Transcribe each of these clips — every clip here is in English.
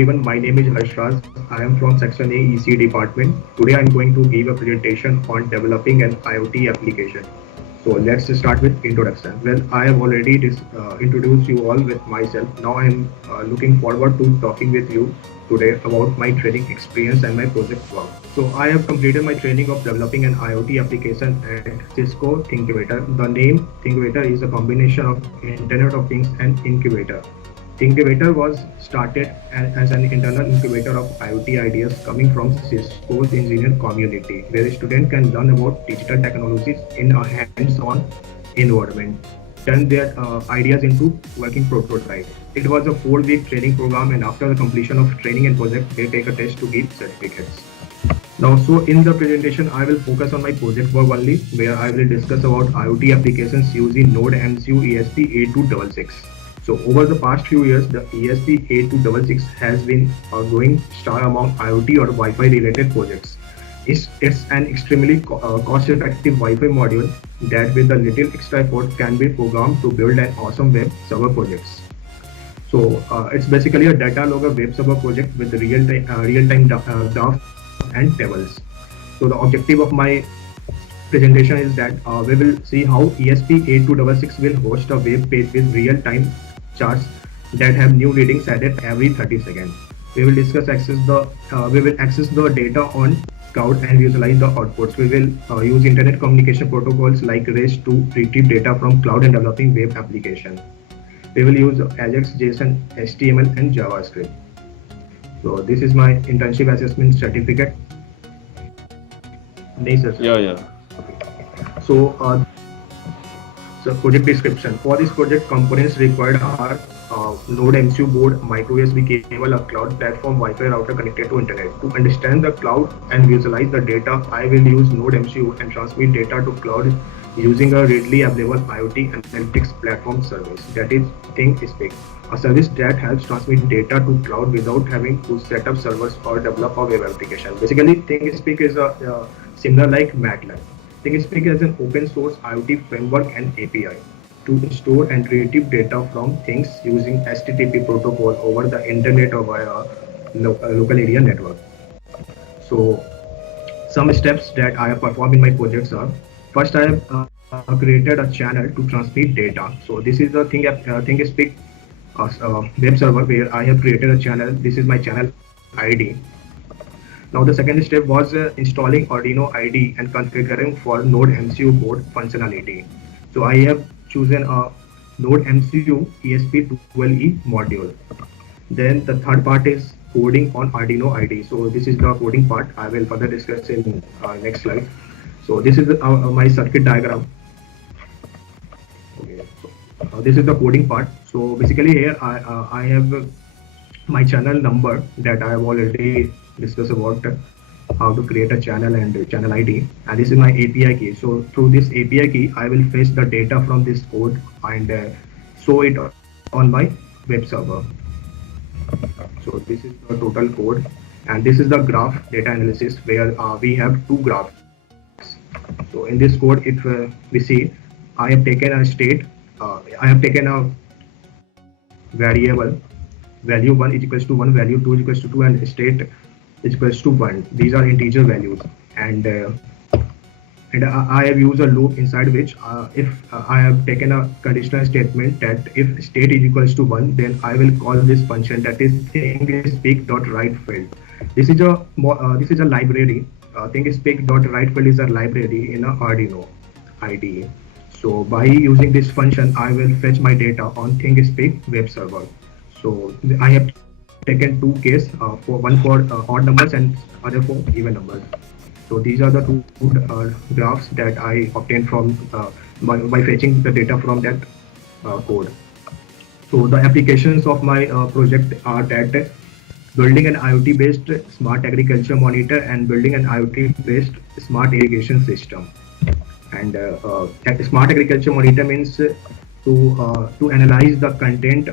everyone, my name is Harshraz. I am from Section A EC department. Today I am going to give a presentation on developing an IoT application. So let's start with introduction. Well, I have already introduced you all with myself. Now I am looking forward to talking with you today about my training experience and my project work. So I have completed my training of developing an IoT application at Cisco Thinkivator. The name Thinkivator is a combination of Internet of Things and incubator. Incubator was started as an internal incubator of IoT ideas coming from Cisco's engineer community, where students can learn about digital technologies in a hands-on environment, turn their ideas into working prototypes. It was a 4-week training program, and after the completion of training and project, they take a test to give certificates. Now, so in the presentation, I will focus on my project work only, where I will discuss about IoT applications using NodeMCU ESP8266. So over the past few years, the ESP8266 has been a growing star among IoT or Wi-Fi related projects. It's an extremely cost-effective Wi-Fi module that with a little extra effort can be programmed to build an awesome web server projects. So it's basically a data logger web server project with real-time graphs and tables. So the objective of my presentation is that we will see how ESP8266 will host a web page with real-time charts that have new readings added every 30 seconds. We will discuss we will access the data on cloud and visualize the outputs. We will use internet communication protocols like REST to retrieve data from cloud and developing web application. We will use Ajax, JSON, HTML and JavaScript. So this is my internship assessment certificate. Yeah. So, so project description. For this project, components required are NodeMCU board, micro USB cable, a cloud platform, Wi-Fi router connected to internet. To understand the cloud and visualize the data, I will use NodeMCU and transmit data to cloud using a readily available IoT analytics platform service, that is ThinkSpeak, a service that helps transmit data to cloud without having to set up servers or develop a web application. Basically, ThinkSpeak is a similar like MATLAB. ThinkSpeak is an open source IoT framework and API to store and retrieve data from things using HTTP protocol over the internet or via local area network. So some steps that I have performed in my projects are: first, I have created a channel to transmit data. So this is the ThinkSpeak web server where I have created a channel. This is my channel ID. Now the second step was installing Arduino ID and configuring for NodeMCU board functionality. So I have chosen a NodeMCU ESP8266 module. Then the third part is coding on Arduino ID. So this is the coding part. I will further discuss in next slide. So this is my circuit diagram. Okay. So, this is the coding part. So basically here I have my channel number that I have already discussed about how to create a channel and channel ID, and this is my API key. So through this API key, I will fetch the data from this code and show it on my web server. So this is the total code, and this is the graph data analysis where we have two graphs. So in this code, if we see, I have taken a state, I have taken a variable, value 1 is equals to 1, value 2 is equals to 2, and state is equals to 1. These are integer values, and I have used a loop inside which if I have taken a conditional statement that if state is equals to 1, then I will call this function, that is ThinkSpeak.WriteField. This is a library. ThinkSpeak.WriteField is a library in a Arduino IDE. So by using this function, I will fetch my data on ThinkSpeak web server. So I have taken two cases, one for odd numbers and other for even numbers. So these are the two graphs that I obtained from by fetching the data from that code. So the applications of my project are that building an IoT-based smart agriculture monitor and building an IoT-based smart irrigation system. And smart agriculture monitor means to analyze the content,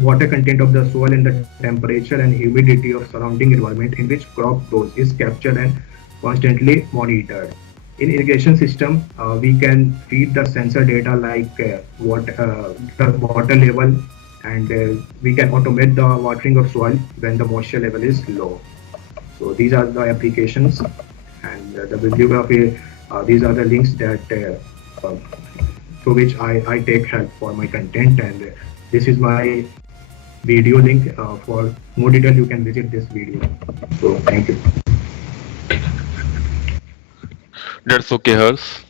water content of the soil and the temperature and humidity of surrounding environment in which crop grows is captured and constantly monitored. In irrigation system, we can feed the sensor data like the water level and we can automate the watering of soil when the moisture level is low. So these are the applications, and the bibliography. These are the links that through which I take help for my content, and this is my video link. For more detail, you can visit this video. So thank you. That's okay, Hers.